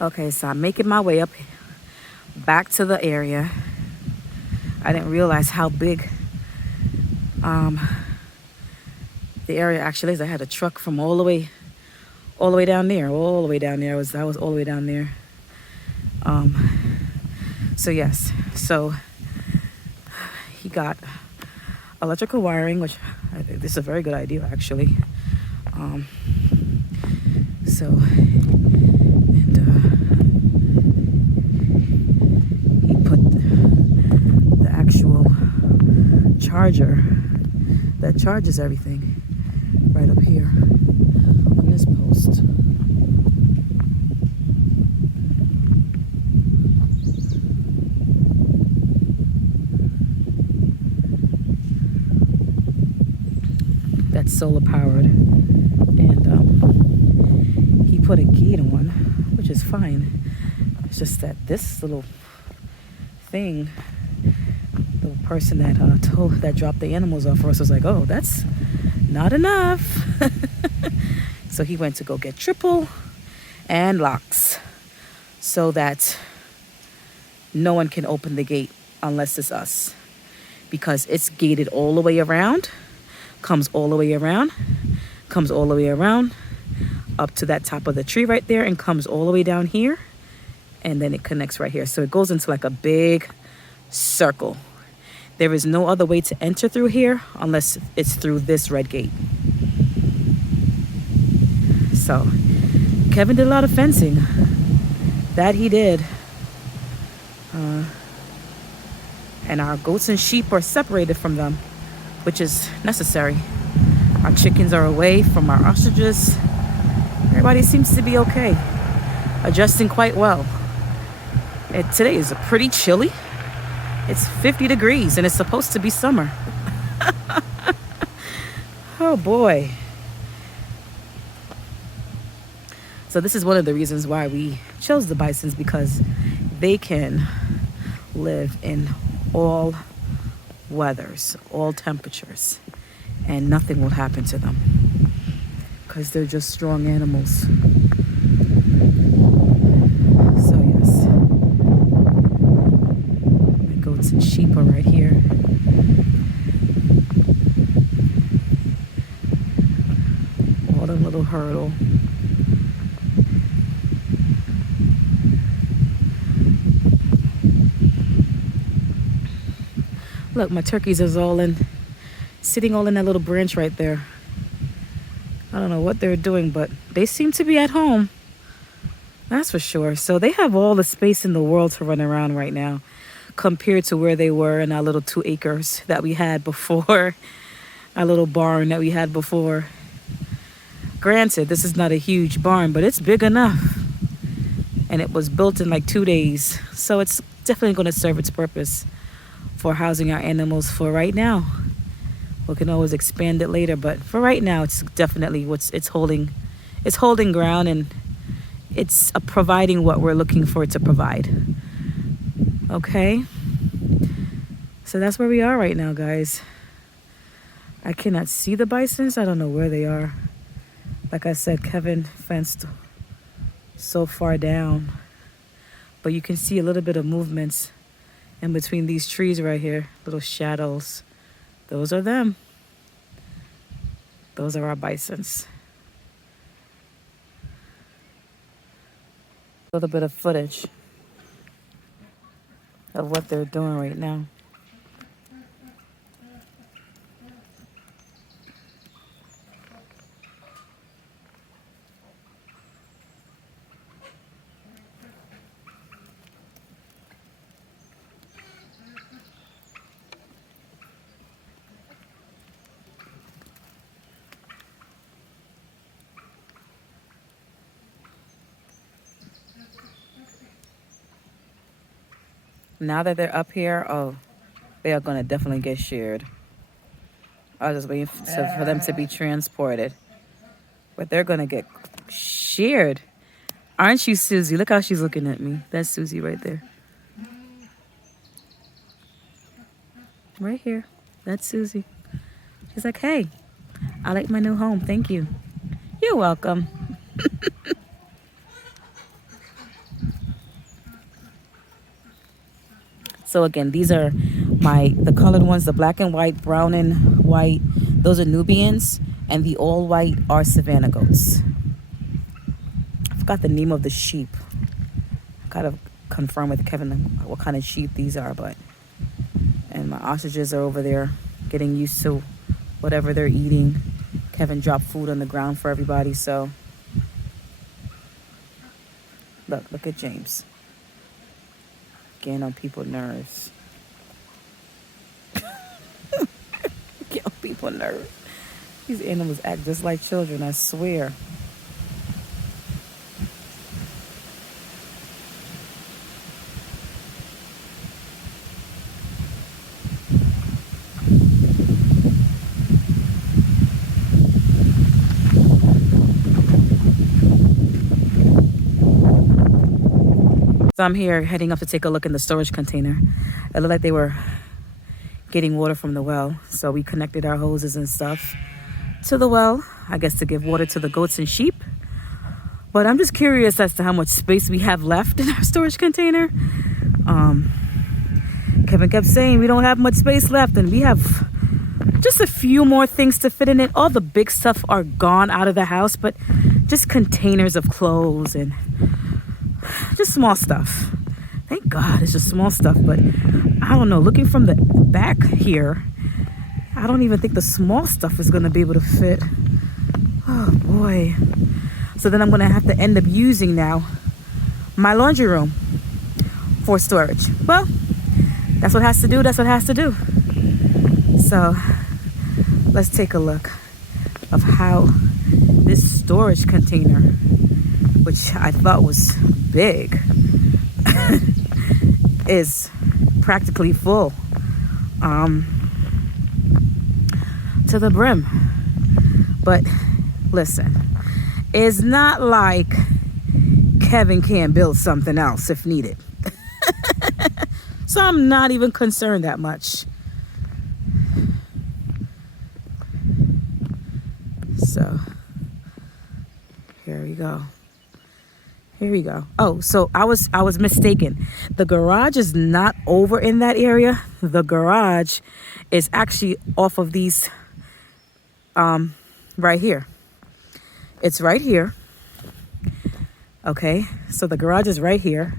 Okay, so I'm making my way up back to the area. I didn't realize how big um, the area actually is. I had a truck from all the way down there, all the way down there. I was all the way down there. So yes, so he got electrical wiring, which this is a very good idea actually. Um, so and he put the actual charger that charges everything right up here on this post. That's solar powered, and he put a gate on, which is fine. It's just that this little thing, the person that dropped the animals off for us was like, oh, that's not enough. So he went to go get triple and locks so that no one can open the gate unless it's us, because it's gated all the way around, comes all the way around, comes all the way around up to that top of the tree right there, and comes all the way down here, and then it connects right here. So it goes into like a big circle. There is no other way to enter through here unless it's through this red gate. So Kevin did a lot of fencing. That he did. And our goats and sheep are separated from them, which is necessary. Our chickens are away from our ostriches. Everybody seems to be okay, adjusting quite well. Today is pretty chilly. It's 50 degrees and it's supposed to be summer. Oh boy. So this is one of the reasons why we chose the bisons, because they can live in all weathers, all temperatures, and nothing will happen to them because they're just strong animals. So yes, my goats and sheep are right here. All the little hurdle. Look, my turkeys is sitting all in that little branch right there. I don't know what they're doing, but they seem to be at home. That's for sure. So they have all the space in the world to run around right now compared to where they were in our little 2 acres that we had before, our little barn that we had before. Granted, this is not a huge barn, but it's big enough. And it was built in like 2 days. So it's definitely going to serve its purpose for housing our animals for right now. We can always expand it later, but for right now, it's definitely it's holding ground, and it's providing what we're looking for it to provide. Okay, so that's where we are right now, guys. I cannot see the bisons. I don't know where they are. Like I said, Kevin fenced so far down, but you can see a little bit of movements in between these trees right here, little shadows. Those are them. Those are our bisons. A little bit of footage of what they're doing right now. Now that they're up here, oh, they are going to definitely get sheared. I was just waiting for them to be transported. But they're going to get sheared. Aren't you, Susie? Look how she's looking at me. That's Susie right there. Right here. That's Susie. She's like, hey, I like my new home. Thank you. You're welcome. So again, these are the colored ones, the black and white, brown and white. Those are Nubians, and the all white are Savannah goats. I forgot the name of the sheep. Gotta confirm with Kevin what kind of sheep these are, but. And my ostriches are over there getting used to whatever they're eating. Kevin dropped food on the ground for everybody, so. Look at James. Getting on people's nerves. Get on people's nerves. These animals act just like children, I swear. So I'm here heading up to take a look in the storage container. It looked like they were getting water from the well. So we connected our hoses and stuff to the well, I guess to give water to the goats and sheep. But I'm just curious as to how much space we have left in our storage container. Kevin kept saying we don't have much space left, and we have just a few more things to fit in it. All the big stuff are gone out of the house, but just containers of clothes and just small stuff. Thank God it's just small stuff, but I don't know. Looking from the back here, I don't even think the small stuff is going to be able to fit. Oh boy. So then I'm going to have to end up using now my laundry room for storage. Well, that's what has to do. That's what has to do. So let's take a look of how this storage container, which I thought was big, is practically full to the brim. But listen, it's not like Kevin can't build something else if needed. So I'm not even concerned that much. So here we go. Here we go. Oh, so I was mistaken. The garage is not over in that area. The garage is actually off of these right here. It's right here. Okay, so the garage is right here.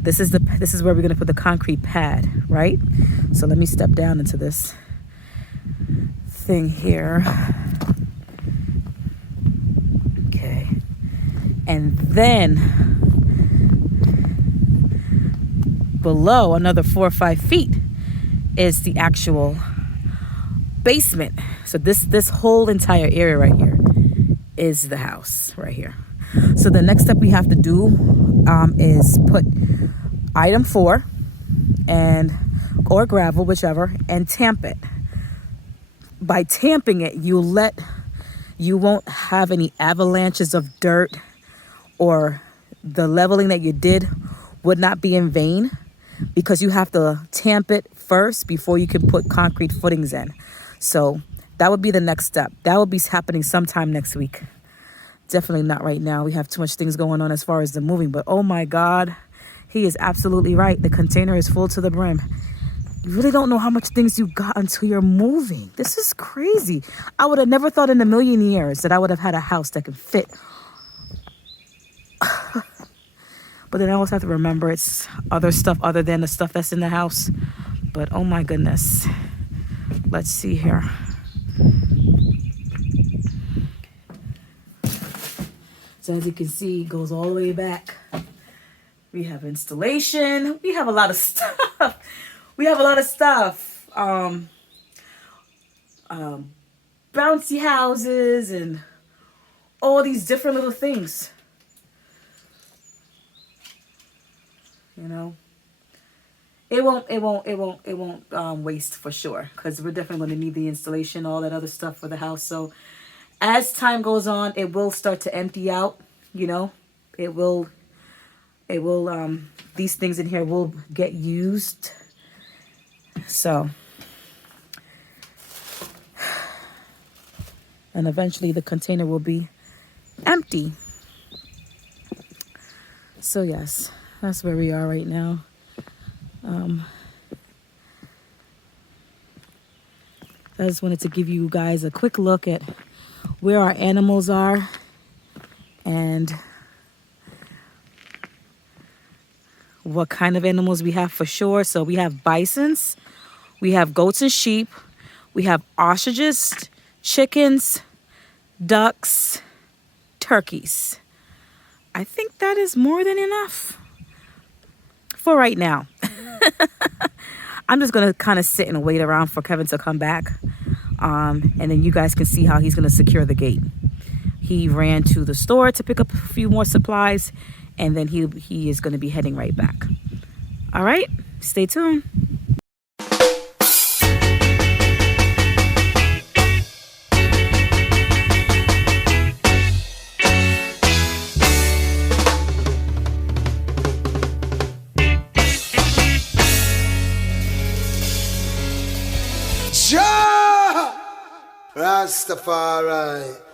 This is where we're gonna put the concrete pad, right? So let me step down into this thing here. Okay. And then below another 4 or 5 feet is the actual basement. So this whole entire area right here is the house right here. So the next step we have to do is put item 4 or gravel, whichever, and tamp it. By tamping it, you won't have any avalanches of dirt, or the leveling that you did would not be in vain, because you have to tamp it first before you can put concrete footings in. So that would be the next step. That will be happening sometime next week. Definitely not right now. We have too much things going on as far as the moving, but oh my God, he is absolutely right. The container is full to the brim. You really don't know how much things you got until you're moving. This is crazy. I would have never thought in a million years that I would have had a house that could fit. But then I always have to remember it's other stuff other than the stuff that's in the house. But oh my goodness. Let's see here. So as you can see, it goes all the way back. We have installation. We have a lot of stuff. We have a lot of stuff. Bouncy houses and all these different little things. You know, it won't waste for sure, because we're definitely going to need the installation, all that other stuff for the house. So as time goes on, it will start to empty out. You know, it will these things in here will get used. So, and eventually the container will be empty. So yes, that's where we are right now. I just wanted to give you guys a quick look at where our animals are and what kind of animals we have for sure. So we have bisons, we have goats and sheep, we have ostriches, chickens, ducks, turkeys. I think that is more than enough for right now. I'm just going to kind of sit and wait around for Kevin to come back. And then you guys can see how he's going to secure the gate. He ran to the store to pick up a few more supplies, and then he is going to be heading right back. All right, stay tuned. Jah Rastafari.